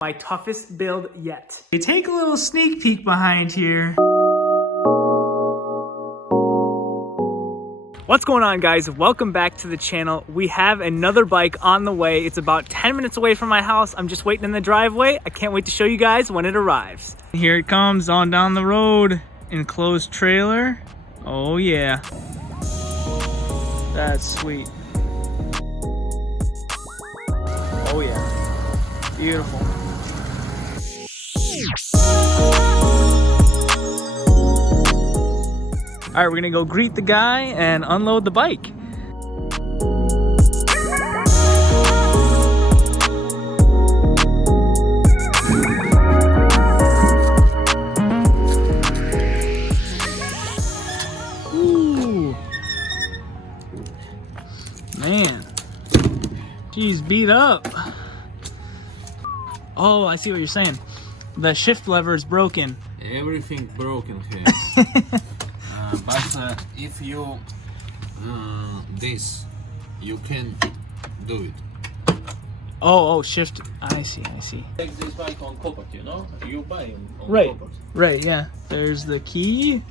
My toughest build yet. You take a little sneak peek behind here. What's going on, guys? Welcome back to the channel. We have another bike on the way. It's about 10 minutes away from my house. I'm just waiting in the driveway. I can't wait to show you guys when it arrives. Here it comes on down the road. Enclosed trailer. Oh yeah. That's sweet. Oh yeah. Beautiful. All right, we're gonna go greet the guy and unload the bike. Ooh. Man, she's beat up. Oh, I see what you're saying. The shift lever is broken. Everything broken here. But if you this, you can do it. Oh, shift. I see. Take this bike on Copart, you know? You buy on Right, Copart. right, yeah. There's the key.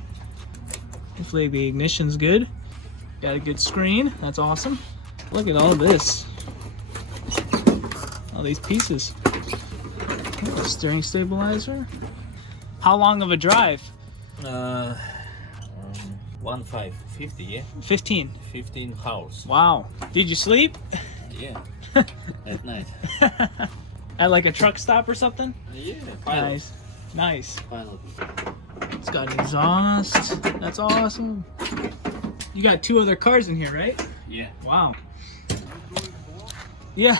Hopefully the ignition's good. Got a good screen. That's awesome. Look at all this. All these pieces. Steering stabilizer. How long of a drive? 50, yeah? 15. 15 hours. Wow. Did you sleep? Yeah. At night. At like a truck stop or something? Yeah. Pilot. Nice. Pilot. It's got an exhaust. That's awesome. You got 2 other cars in here, right? Yeah. Wow. Yeah.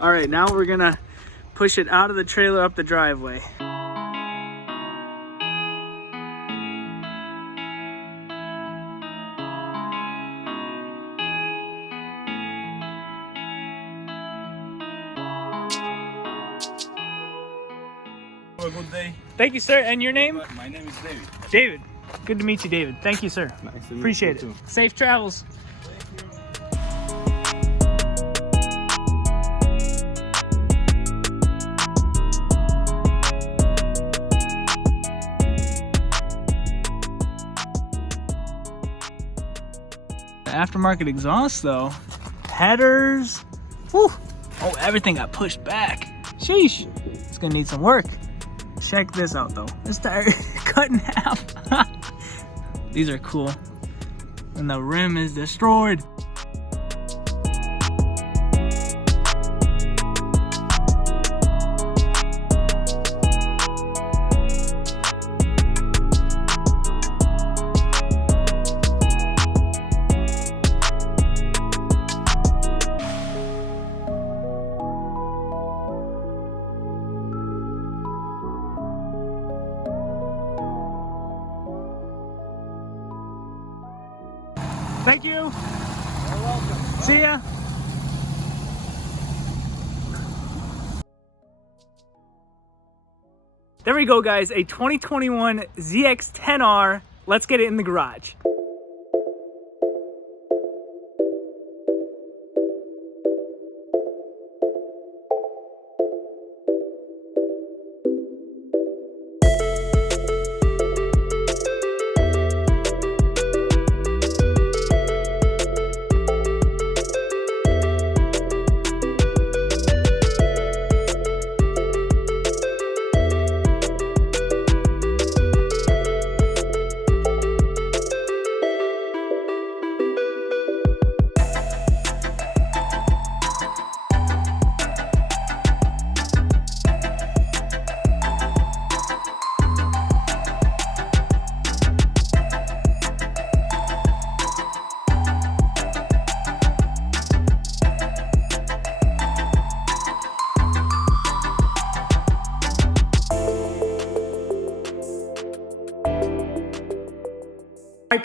All right, now we're gonna push it out of the trailer up the driveway. Have a good day. Thank you, sir. And your name? My name is David. David. Good to meet you, David. Thank you, sir. Nice to meet Appreciate you it. too. Safe travels. Aftermarket exhaust though, headers, whew. Oh, everything got pushed back. Sheesh, it's gonna need some work. Check this out though, this tire cut in half. These are cool, and the rim is destroyed. Thank you. You're welcome. See ya. There we go, guys. A 2021 ZX10R. Let's get it in the garage.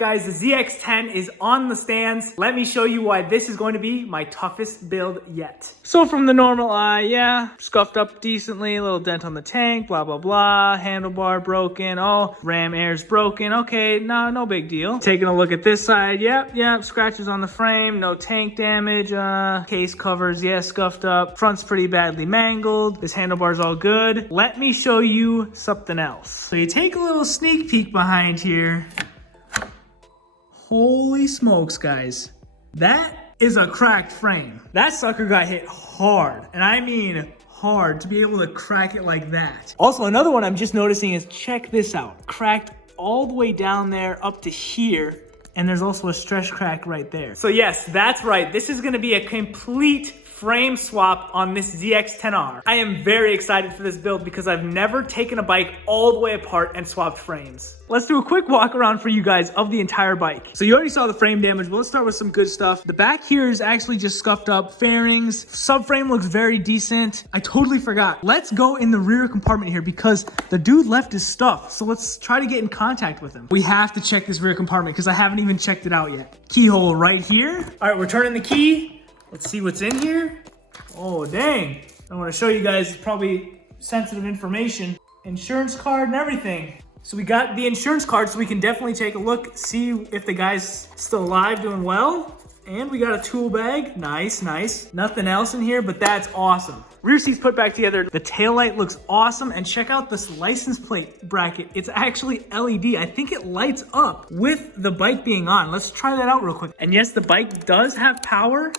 guys, the ZX10 is on the stands. Let me show you why this is going to be my toughest build yet. So from the normal eye, yeah, scuffed up decently, a little dent on the tank, blah, blah, blah, handlebar broken, oh, ram air's broken, okay, no big deal. Taking a look at this side, yep, scratches on the frame, no tank damage, case covers, yeah, scuffed up, front's pretty badly mangled, this handlebar's all good. Let me show you something else. So you take a little sneak peek behind here. Holy smokes, guys. That is a cracked frame. That sucker got hit hard, and I mean hard, to be able to crack it like that. Also, another one I'm just noticing is, check this out. Cracked all the way down there up to here, and there's also a stretch crack right there. So yes, that's right. This is gonna be a complete frame swap on this ZX10R. I am very excited for this build because I've never taken a bike all the way apart and swapped frames. Let's do a quick walk around for you guys of the entire bike. So you already saw the frame damage, but let's start with some good stuff. The back here is actually just scuffed up. Fairings, subframe looks very decent. I totally forgot. Let's go in the rear compartment here because the dude left his stuff. So let's try to get in contact with him. We have to check this rear compartment because I haven't even checked it out yet. Keyhole right here. All right, we're turning the key. Let's see what's in here. Oh, dang. I want to show you guys, it's probably sensitive information. Insurance card and everything. So we got the insurance card, so we can definitely take a look, see if the guy's still alive, doing well. And we got a tool bag. Nice. Nothing else in here, but that's awesome. Rear seat's put back together. The taillight looks awesome. And check out this license plate bracket. It's actually LED. I think it lights up with the bike being on. Let's try that out real quick. And yes, the bike does have power.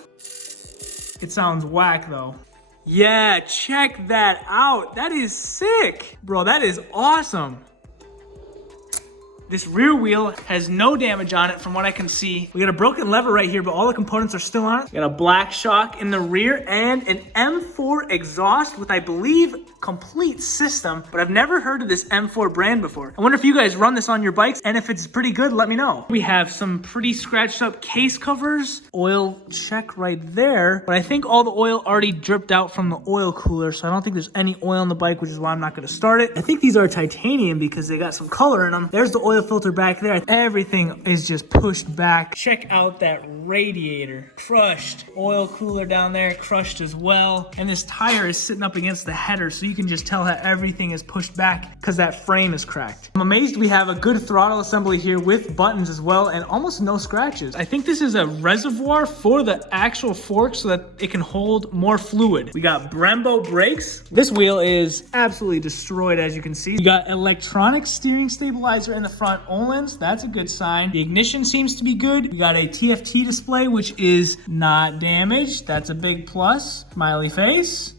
It sounds whack though. Yeah, check that out. That is sick. Bro, that is awesome. This rear wheel has no damage on it from what I can see. We got a broken lever right here, but all the components are still on it. We got a black shock in the rear and an M4 exhaust with, I believe, complete system, but I've never heard of this M4 brand before. I wonder if you guys run this on your bikes, and if it's pretty good, let me know. We have some pretty scratched up case covers. Oil check right there, but I think all the oil already dripped out from the oil cooler, so I don't think there's any oil on the bike, which is why I'm not gonna start it. I think these are titanium because they got some color in them. There's the oil filter back there. Everything is just pushed back. Check out that radiator. Crushed. Oil cooler down there, crushed as well. And this tire is sitting up against the header, so you can just tell that everything is pushed back because that frame is cracked. I'm amazed we have a good throttle assembly here with buttons as well and almost no scratches. I think this is a reservoir for the actual fork so that it can hold more fluid. We got Brembo brakes. This wheel is absolutely destroyed, as you can see. We got electronic steering stabilizer in the front Öhlins. That's a good sign. The ignition seems to be good. We got a TFT display, which is not damaged. That's a big plus. Smiley face.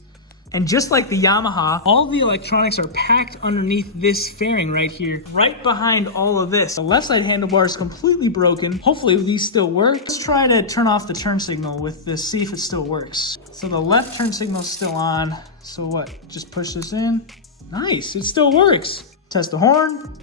And just like the Yamaha, all the electronics are packed underneath this fairing right here, right behind all of this. The left side handlebar is completely broken. Hopefully these still work. Let's try to turn off the turn signal with this, see if it still works. So the left turn signal is still on. So what, just push this in? Nice, it still works. Test the horn.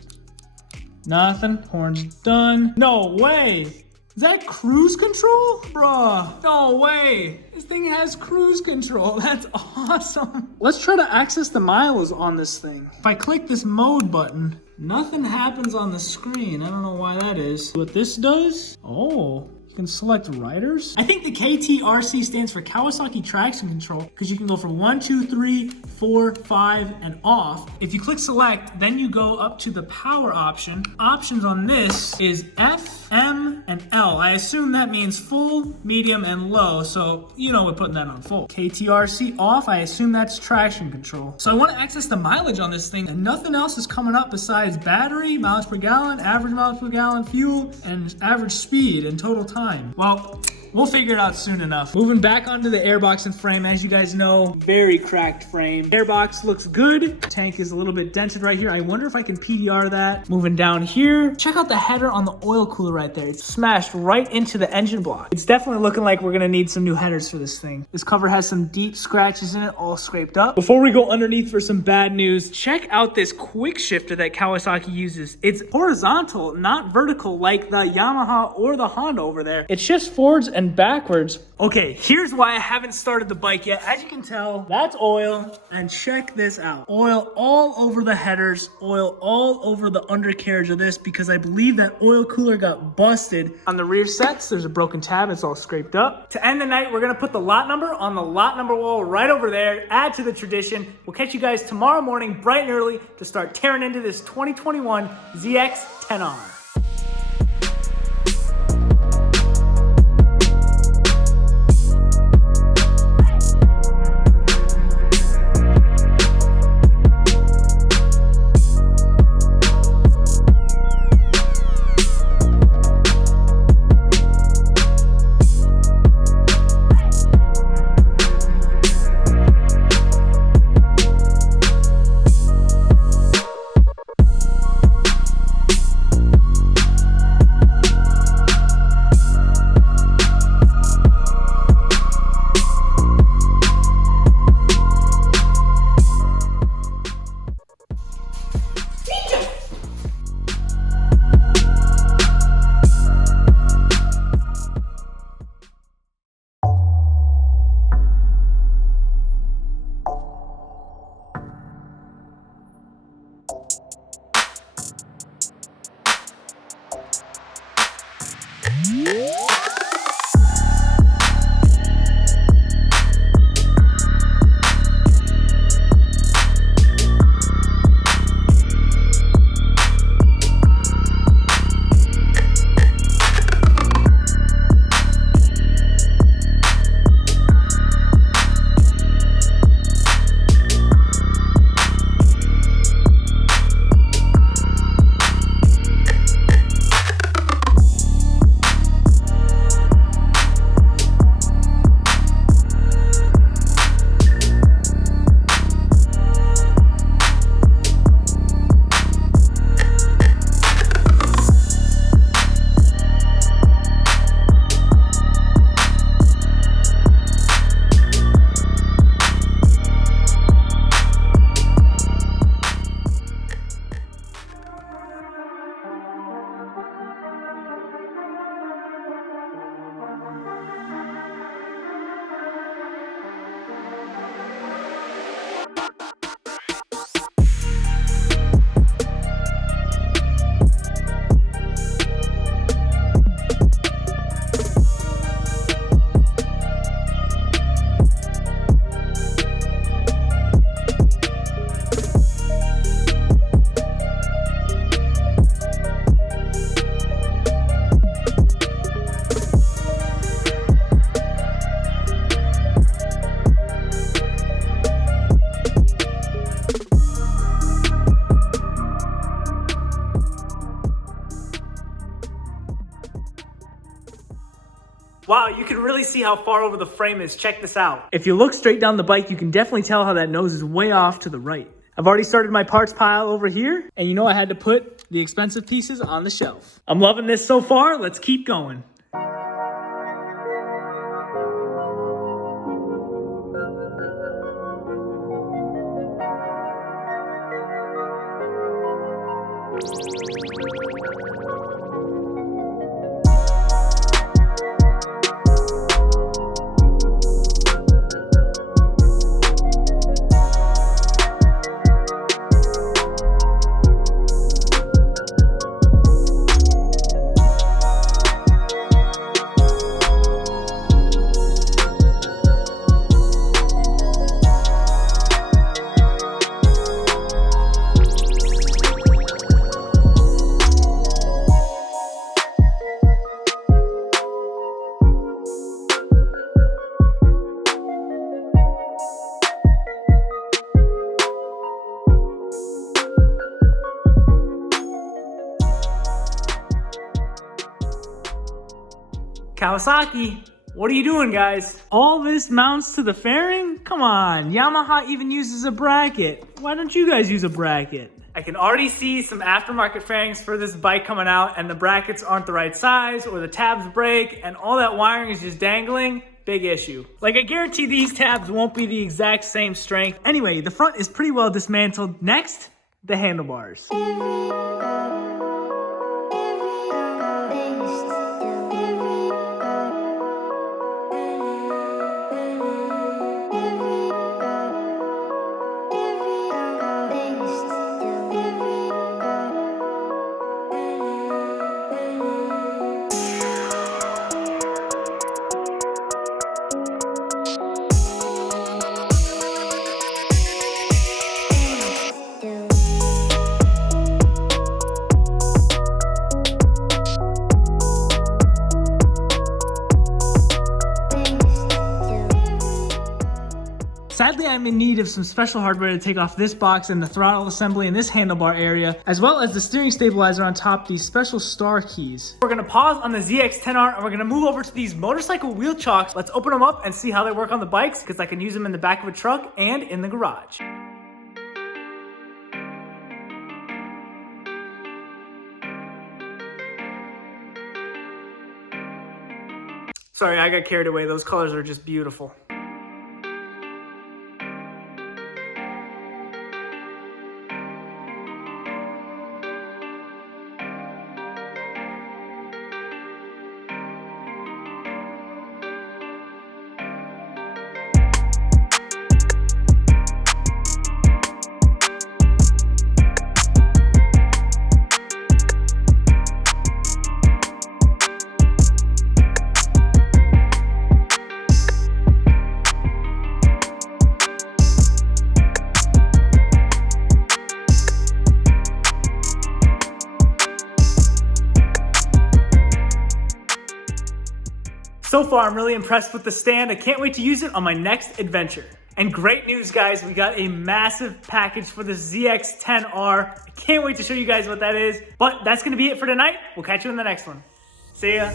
Nothing, horn's done. No way. Is that cruise control? Bruh, no way. This thing has cruise control. That's awesome. Let's try to access the miles on this thing. If I click this mode button, nothing happens on the screen. I don't know why that is. What this does? Oh. You can select riders. I think the KTRC stands for Kawasaki Traction Control because you can go from 1, 2, 3, 4, 5, and off. If you click select, then you go up to the power option. Options on this is F, M, and L. I assume that means full, medium, and low. So you know we're putting that on full. KTRC off, I assume that's traction control. So I want to access the mileage on this thing and nothing else is coming up besides battery, miles per gallon, average miles per gallon, fuel, and average speed and total time. Well, we'll figure it out soon enough. Moving back onto the airbox and frame, as you guys know, very cracked frame. Airbox looks good. Tank is a little bit dented right here. I wonder if I can PDR that. Moving down here, check out the header on the oil cooler right there. It's smashed right into the engine block. It's definitely looking like we're gonna need some new headers for this thing. This cover has some deep scratches in it, all scraped up. Before we go underneath for some bad news, check out this quick shifter that Kawasaki uses. It's horizontal, not vertical like the Yamaha or the Honda over there. It shifts forwards and and backwards. Okay, here's why I haven't started the bike yet. As you can tell, that's oil, and check this out. Oil all over the headers, oil all over the undercarriage of this, because I believe that oil cooler got busted. On the rear sets, there's a broken tab, it's all scraped up. To end the night, we're gonna put the lot number on the lot number wall right over there, add to the tradition. We'll catch you guys tomorrow morning, bright and early, to start tearing into this 2021 ZX10R. Wow, you can really see how far over the frame is. Check this out. If you look straight down the bike, you can definitely tell how that nose is way off to the right. I've already started my parts pile over here, and you know I had to put the expensive pieces on the shelf. I'm loving this so far. Let's keep going. Kawasaki, what are you doing, guys? All this mounts to the fairing? Come on, Yamaha even uses a bracket. Why don't you guys use a bracket? I can already see some aftermarket fairings for this bike coming out, and the brackets aren't the right size, or the tabs break, and all that wiring is just dangling. Big issue. Like, I guarantee these tabs won't be the exact same strength. Anyway, the front is pretty well dismantled. Next, the handlebars. am in need of some special hardware to take off this box and the throttle assembly in this handlebar area, as well as the steering stabilizer on top, these special star keys. We're gonna pause on the ZX10R and we're gonna move over to these motorcycle wheel chocks. Let's open them up and see how they work on the bikes, because I can use them in the back of a truck and in the garage. Sorry, I got carried away. Those colors are just beautiful. So far, I'm really impressed with the stand. I can't wait to use it on my next adventure. And great news, guys, we got a massive package for the ZX10R. I can't wait to show you guys what that is. But that's gonna be it for tonight. We'll catch you in the next one. See ya.